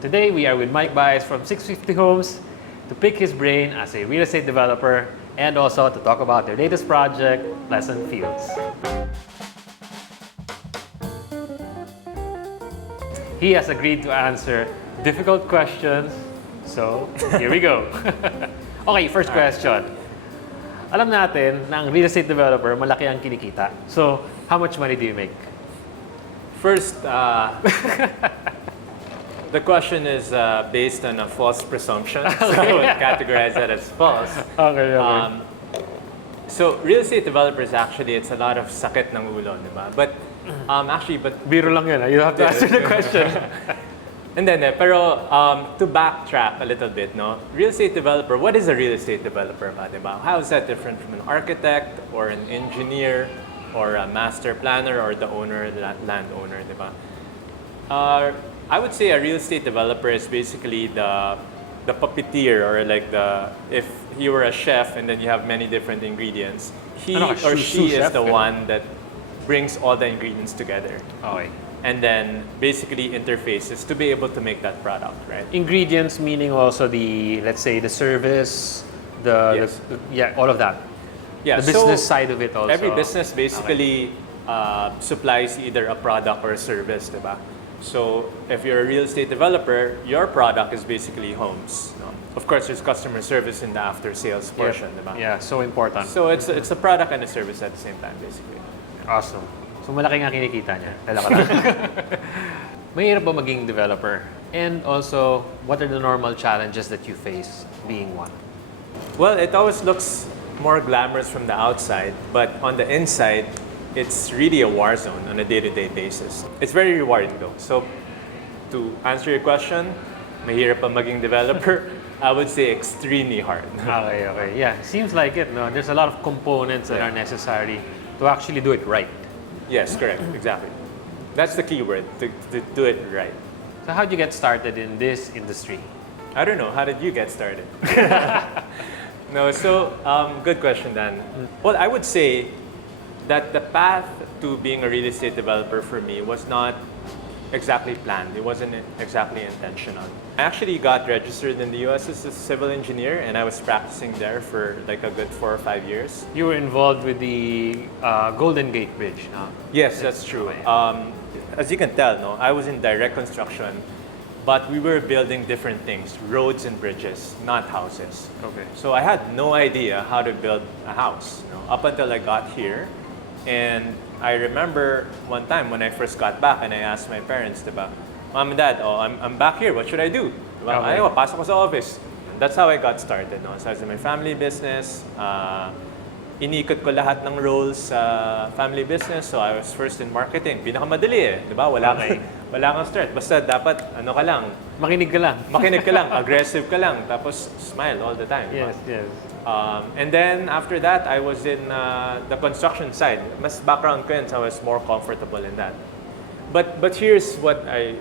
Today we are with Mike Baez from 650 Homes to pick his brain as a real estate developer and also to talk about their latest project, Pleasantfields. He has agreed to answer difficult questions, so here we go. Okay, first question. Alam natin na ang real estate developer, malaki ang kinikita. So, how much money do you make? First, the question is based on a false presumption, so I would categorize that as false. Okay. So real estate developers, actually, it's a lot of sakit ng ulo, di ba? But Biro lang yun. You have to answer the question. And then, to backtrack a little bit, no? Real estate developer, what is a real estate developer ba, di ba? How is that different from an architect or an engineer or a master planner or the owner, the landowner, di ba? I would say a real estate developer is basically the puppeteer, or like if you were a chef and then you have many different ingredients, he or she is the one that brings all the ingredients together. Okay. And then basically interfaces to be able to make that product, right? Ingredients meaning also let's say the service, Yes. all of that. Yeah, The business side of it also. Every business basically supplies either a product or a service, diba? So if you're a real estate developer, your product is basically homes. No? Of course, there's customer service in the after sales portion, diba? Yeah, so important. So it's a product and a service at the same time, basically. Awesome. So malaki nga kinikita niya. Kala ka lang. Mahirap ba maging developer? And also, what are the normal challenges that you face being one? Well, it always looks more glamorous from the outside, but on the inside, it's really a war zone on a day-to-day basis. It's very rewarding though. So to answer your question, mahirap pa maging developer, I would say extremely hard. Okay. Yeah, seems like it. No, there's a lot of components that are necessary to actually do it right. Yes, correct, exactly. That's the key word, to do it right. So how'd you get started in this industry? I don't know, how did you get started? No, so good question, Dan. Well, I would say that the path to being a real estate developer for me was not exactly planned. It wasn't exactly intentional. I actually got registered in the US as a civil engineer, and I was practicing there for like a good 4 or 5 years. You were involved with the Golden Gate Bridge, no? Yes, that's true. As you can tell, no, I was in direct construction, but we were building different things, roads and bridges, not houses. Okay. So I had no idea how to build a house, up until I got here. And I remember one time when I first got back and I asked my parents, diba, Mom and Dad, I'm back here, what should I do? Diba? Okay. Ay, pasok ko sa office. And that's how I got started. No? So I was in my family business. Inikot ko lahat ng roles sa family business. So I was first in marketing. Pinakamadali diba? Wala kang start. Basta dapat, ano ka lang. Makinig ka lang. Makinig ka lang, aggressive ka lang, tapos smile all the time. Yes. And then after that, I was in the construction side. Mas background ko yun, so I was more comfortable in that. But here's what I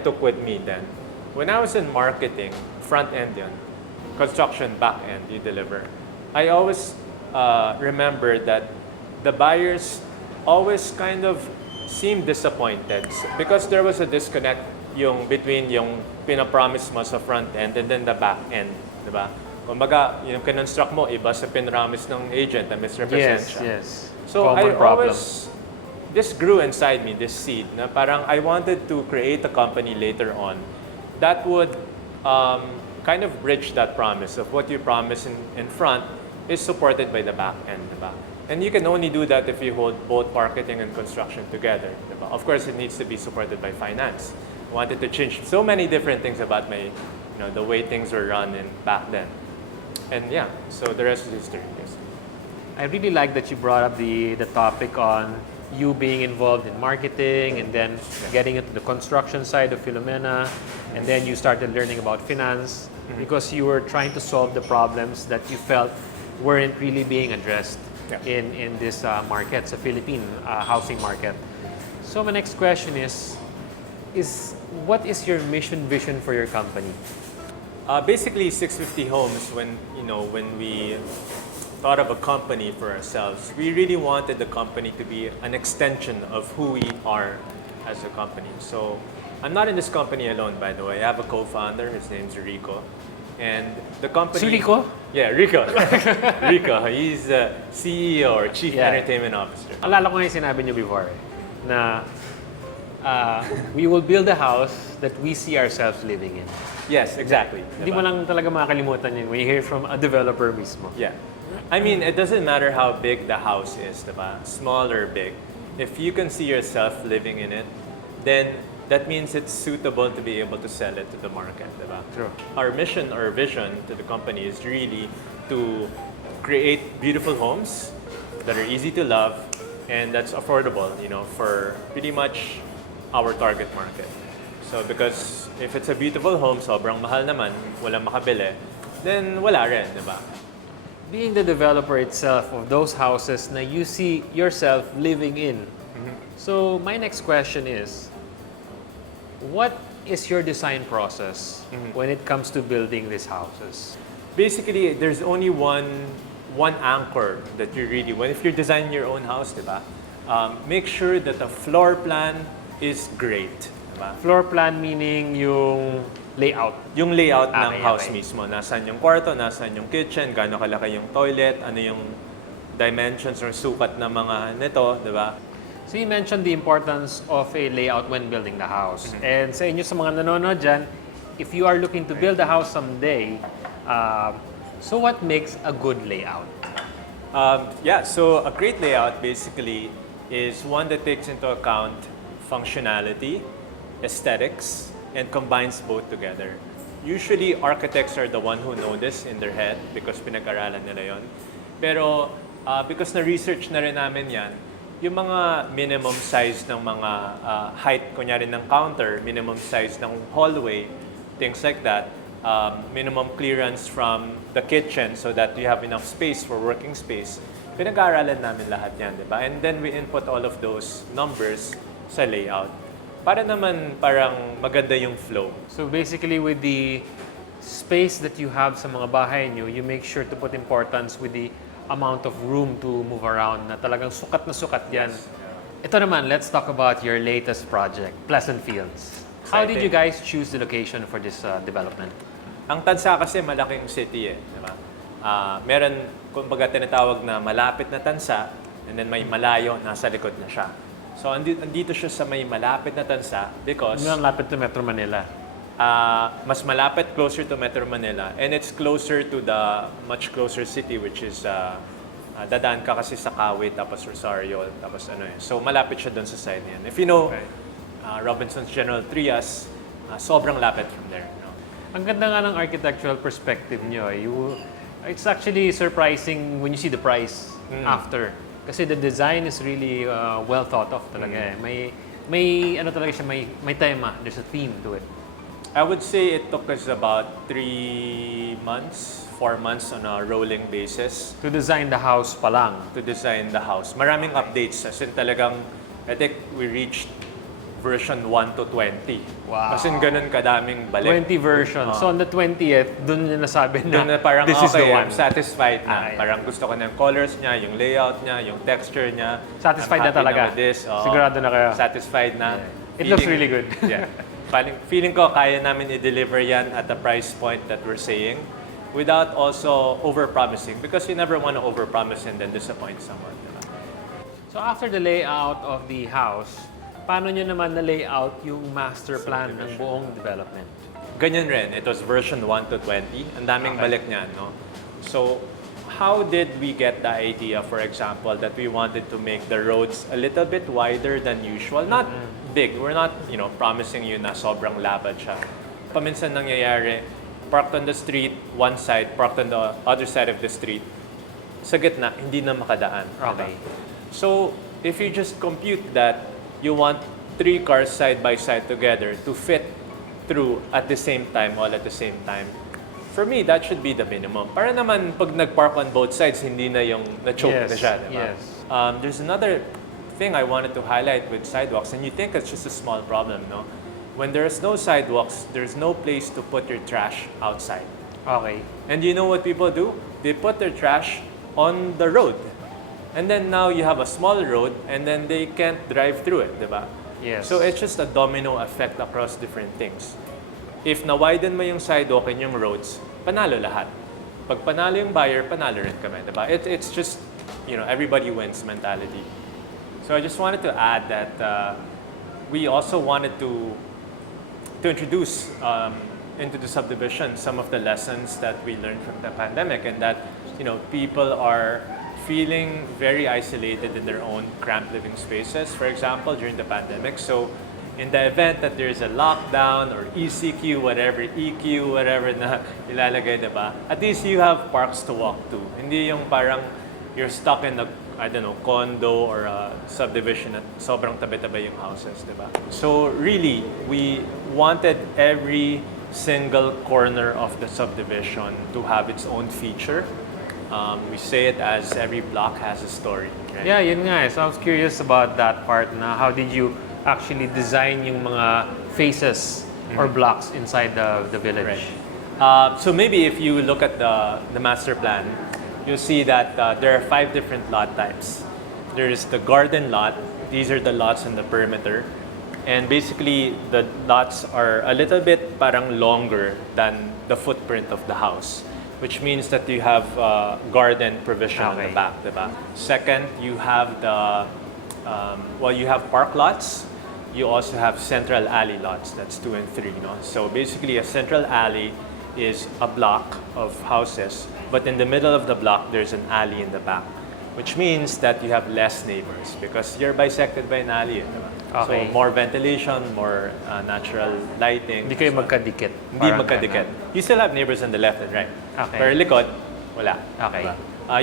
took with me then. When I was in marketing, front end yun, construction back end, you deliver. I always remember that the buyers always kind of seemed disappointed because there was a disconnect between yung pinapromise mo sa front end and then the back end, di ba? Kumbaga, yung kinonstruct mo, iba sa pinramis ng agent na misrepresent siya. Yes. So this grew inside me, this seed, na parang I wanted to create a company later on that would kind of bridge that promise of what you promise in front is supported by the back end, diba? And you can only do that if you hold both marketing and construction together, diba? Of course, it needs to be supported by finance. I wanted to change so many different things about the way things were run back then. And yeah, so the rest is history. Yes. I really like that you brought up the topic on you being involved in marketing and then getting into the construction side of Filomena, and then you started learning about finance because you were trying to solve the problems that you felt weren't really being addressed in this market, the Philippine housing market. So my next question is what is your mission vision for your company? Basically, 650 Homes, when we thought of a company for ourselves, we really wanted the company to be an extension of who we are as a company. So I'm not in this company alone, by the way. I have a co-founder. His name's Rico. And the company... Si Rico? Yeah, Rico. Rico. He's the CEO or Chief Yeah. Entertainment Officer. Alala ko nga yung sinabi niyo before na we will build a house that we see ourselves living in. Yes, exactly. Hindi mo lang talaga makakalimutan yun when you hear from a developer mismo. Yeah. I mean, it doesn't matter how big the house is, diba? Small or big. If you can see yourself living in it, then that means it's suitable to be able to sell it to the market, diba? True. Our mission or vision to the company is really to create beautiful homes that are easy to love and that's affordable, for pretty much our target market. So because if it's a beautiful home, sobrang mahal naman, walang makabili, then wala rin, diba? Being the developer itself of those houses na you see yourself living in. So my next question is, what is your design process when it comes to building these houses? Basically, there's only one anchor that you really, if you're designing your own house, diba? Make sure that the floor plan is great. Diba? Floor plan meaning yung layout. Yung layout ng Okay, house okay. mismo. Nasaan yung kwarto, nasaan yung kitchen, gaano kalaki yung toilet, ano yung dimensions or sukat ng mga nito, diba? So you mentioned the importance of a layout when building the house. And sa inyo sa mga nanonood dyan, if you are looking to build a house someday, so what makes a good layout? So a great layout basically is one that takes into account functionality, aesthetics, and combines both together. Usually, architects are the one who know this in their head because pinag-aralan nila yon. Pero because na-research na rin namin yan, yung mga minimum size ng mga height, kunyari ng counter, minimum size ng hallway, things like that, minimum clearance from the kitchen so that you have enough space for working space. Pinag-aaralan namin lahat yan, di ba? And then we input all of those numbers sa layout. Para naman parang maganda yung flow. So basically with the space that you have sa mga bahay nyo, you make sure to put importance with the amount of room to move around na talagang sukat na sukat yan. Yes. Ito naman, let's talk about your latest project, Pleasantfields. How did Exciting. you guys choose the location for this development? Ang Tanza kasi malaking city di ba? Meron, kumbaga tinatawag na malapit na Tanza, and then may malayo, nasa likod na siya. So andito siya sa may malapit na Tanza because Ano lapit to Metro Manila? mas malapit, closer to Metro Manila, and it's closer to the much closer city which is dadaan ka kasi sa Kawit, tapos Rosario, tapos ano eh. So malapit siya doon sa side niyan. If you know Robinson's General Trias, sobrang lapit from there. No? Ang ganda nga ng architectural perspective nyo. It's actually surprising when you see the price after. Kasi the design is really well thought of talaga. May ano talaga siya, may tema. There's a theme to it. I would say it took us about 3 months, 4 months on a rolling basis To design the house pa lang. to design the house. Maraming updates. As in talagang, I think we reached version 1 to 20. Wow. As in ganun kadaming balik. 20 versions. So on the 20th, dun niya nasabi na, Doon na parang, this is the okay, one. I'm satisfied na. Yeah. Parang gusto ko na yung colors niya, yung layout niya, yung texture niya. Satisfied I'm na happy talaga. with this. Oo. Sigurado na kayo. Satisfied na. It looks really good. Yeah. Feeling ko kaya namin i-deliver yan at the price point that we're saying without also over-promising because you never want to over-promise and then disappoint someone. Diba? So after the layout of the house, paano nyo naman na-layout yung master plan ng buong development? Ganyan rin. It was version 1 to 20. Ang daming balik niyan, no? So, how did we get the idea, for example, that we wanted to make the roads a little bit wider than usual? Not big. We're not, promising you na sobrang lapad siya. Paminsan nangyayari, parked on the street, one side, parked on the other side of the street, sa gitna, hindi na makadaan. Okay. Diba? So, if you just compute that, you want 3 cars side by side together to fit through at the same time, all at the same time. For me, that should be the minimum. Para naman, pag nag-park on both sides, hindi na yung na-choke na siya, diba? Yes. There's another thing I wanted to highlight with sidewalks, and you think it's just a small problem, no? When there's no sidewalks, there's no place to put your trash outside. Okay. And you know what people do? They put their trash on the road. And then now you have a small road and then they can't drive through it, diba? Yes. So it's just a domino effect across different things. If na-widen mo yung sidewalk and yung roads, panalo lahat. Pag panalo yung buyer, panalo rin kami, diba? It's just, everybody wins mentality. So I just wanted to add that we also wanted to introduce into the subdivision some of the lessons that we learned from the pandemic, and that people are feeling very isolated in their own cramped living spaces, for example, during the pandemic. So in the event that there's a lockdown or ECQ, whatever, EQ, whatever na ilalagay, diba? At least you have parks to walk to. Hindi yung parang you're stuck in a, condo or a subdivision at sobrang tabi-tabi yung houses, diba? So really, we wanted every single corner of the subdivision to have its own feature. We say it as every block has a story. Right? Yeah, yun nga. So I was curious about that part na how did you actually design yung mga faces or blocks inside the village? Right. So maybe if you look at the master plan, you'll see that there are 5 different lot types. There is the garden lot. These are the lots in the perimeter. And basically, the lots are a little bit parang longer than the footprint of the house, which means that you have garden provision on the back, diba? Second, you have you have park lots. You also have central alley lots. That's 2 and 3, no? So basically, a central alley is a block of houses, but in the middle of the block, there's an alley in the back, which means that you have less neighbors because you're bisected by an alley, diba? Okay. So more ventilation, more natural lighting. Hindi kayo magkadikit. Hindi magkadikit. You still have neighbors on the left and right. Okay. Pero likod, wala. Okay.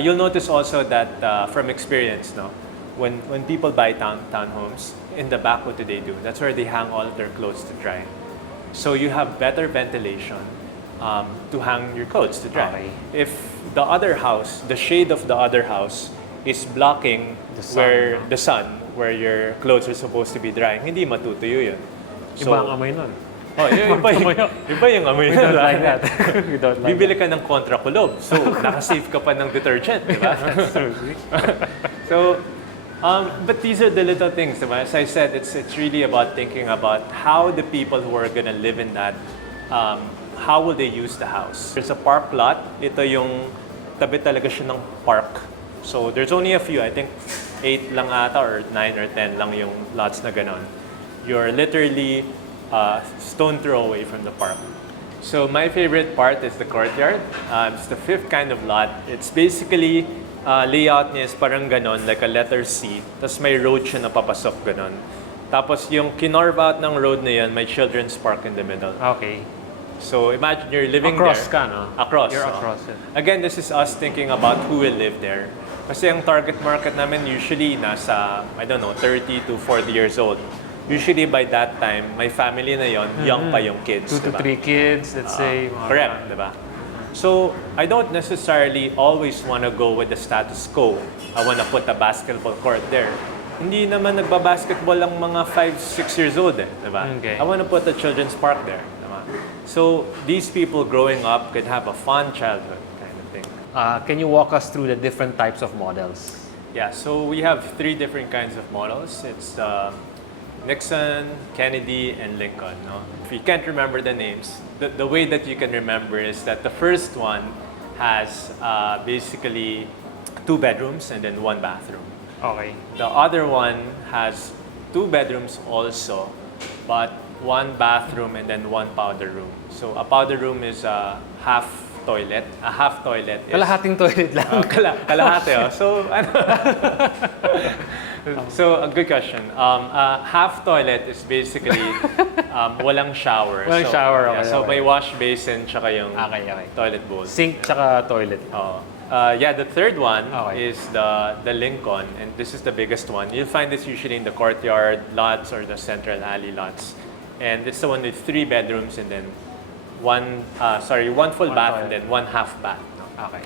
You'll notice also that from experience, no, when people buy townhomes, in the back, what do? That's where they hang all of their clothes to dry. So you have better ventilation to hang your clothes to dry. Okay. If the other house, the shade of the other house is blocking the sun, where your clothes are supposed to be drying, hindi matutuyo yun. So, iba ang amoy nun. Iba yung amoy nun. We don't like that. We don't like Bibili ka ng kontra kulob. So, nakasave ka pa ng detergent, di ba? So, but these are the little things, diba? As I said, it's really about thinking about how the people who are gonna live in that, how will they use the house? There's a park lot. Ito yung tabi talaga siya ng park. So, there's only a few, I think 8 lang ata or 9 or 10 lang yung lots na ganon. You're literally stone throw away from the park. So my favorite part is the courtyard. It's the 5th kind of lot. It's basically, layout niya is parang ganon, like a letter C. Tapos may road siya na papasok ganon. Tapos yung kinorve out ng road na yan, may children's park in the middle. Okay. So imagine you're living across there. Across ka, no? Across. You're across it. Again, this is us thinking about who will live there. Kasi ang target market namin usually nasa, 30 to 40 years old. Usually by that time, my family na yon, young pa yung kids. 2 to 3 kids, let's say. Correct, diba? So, I don't necessarily always want to go with the status quo. I want to put a basketball court there. Hindi naman nagba-basketball ang mga 5-6 years old diba? Okay. I want to put a children's park there. Diba? So, these people growing up could have a fun childhood. Can you walk us through the different types of models? Yeah, so we have 3 different kinds of models. It's Nixon, Kennedy, and Lincoln. No? If you can't remember the names, the way that you can remember is that the first one has basically 2 bedrooms and then 1 bathroom. Okay. The other one has 2 bedrooms also, but 1 bathroom and then 1 powder room. So a powder room is a half toilet. A half toilet is... Kalahating toilet lang. Kalahati, oh. So, so, a good question. A half toilet is basically walang shower. Walang shower, okay. Yeah, so, may wash basin tsaka yung Okay. toilet bowl. Sink tsaka toilet. The third one is the Lincoln, and this is the biggest one. You'll find this usually in the courtyard lots or the central alley lots. And it's the one with 3 bedrooms and then one full bath toilet. and then 1 half bath. Okay.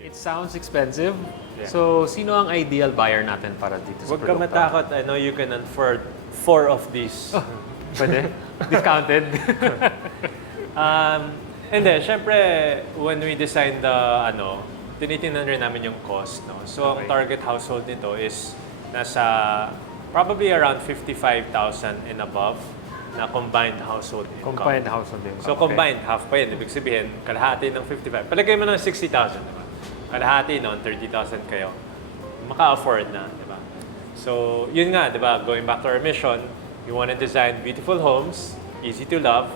It sounds expensive. Yeah. So, sino ang ideal buyer natin para dito sa Huwag ka produkto? matakot. I know you can afford 4 of these. Pwede? Discounted? Hindi, syempre, when we designed the tinitingnan rin namin yung cost. No? So, ang Okay. target household nito is nasa probably around 55,000 and above na combined household income. Combined household income. So, combined, half pa yun. Ibig sabihin, kalahati ng 55. Palagay mo ng 60,000, diba? Kalahati noon, 30,000 kayo. Maka-afford na, diba? So, yun nga, diba? Going back to our mission, we want to design beautiful homes, easy to love,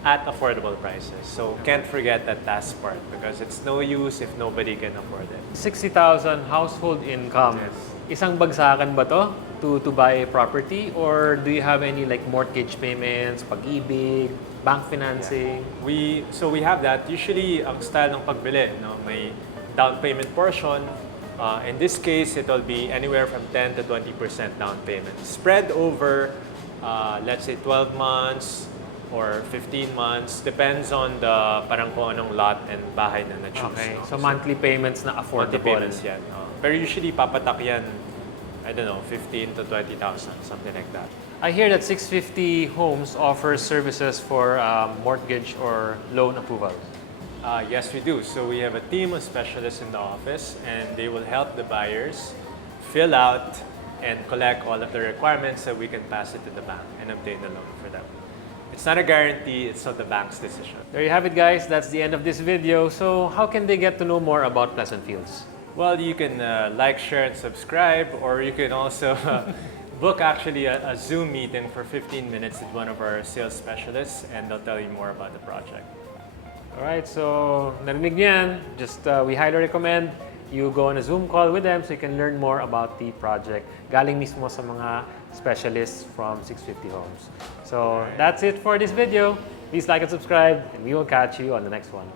at affordable prices. So, can't forget that last part because it's no use if nobody can afford it. 60,000 household income. Isang bagsakan ba to buy a property, or do you have any like mortgage payments, pag-ibig, bank financing? So we have that. Usually, ang style ng pagbili, no, may down payment portion. In this case, it'll be anywhere from 10 to 20% down payment. Spread over, let's say, 12 months or 15 months. Depends on the parang kung anong lot and bahay na na-choose. Okay, no? so monthly payments na Monthly affordable. payments yan. Pero usually, papatak yan, I don't know, 15 to 20,000, something like that. I hear that 650 Homes offers services for mortgage or loan approvals. Yes, we do. So we have a team of specialists in the office, and they will help the buyers fill out and collect all of the requirements so we can pass it to the bank and obtain the loan for them. It's not a guarantee, it's not the bank's decision. There you have it, guys. That's the end of this video. So how can they get to know more about Pleasantfields? Well, you can like, share, and subscribe, or you can also book actually a Zoom meeting for 15 minutes with one of our sales specialists, and they'll tell you more about the project. Alright, so narinig niyo yan. Just we highly recommend you go on a Zoom call with them so you can learn more about the project. Galing mismo sa mga specialists from 650 Homes. So that's it for this video. Please like and subscribe, and we will catch you on the next one.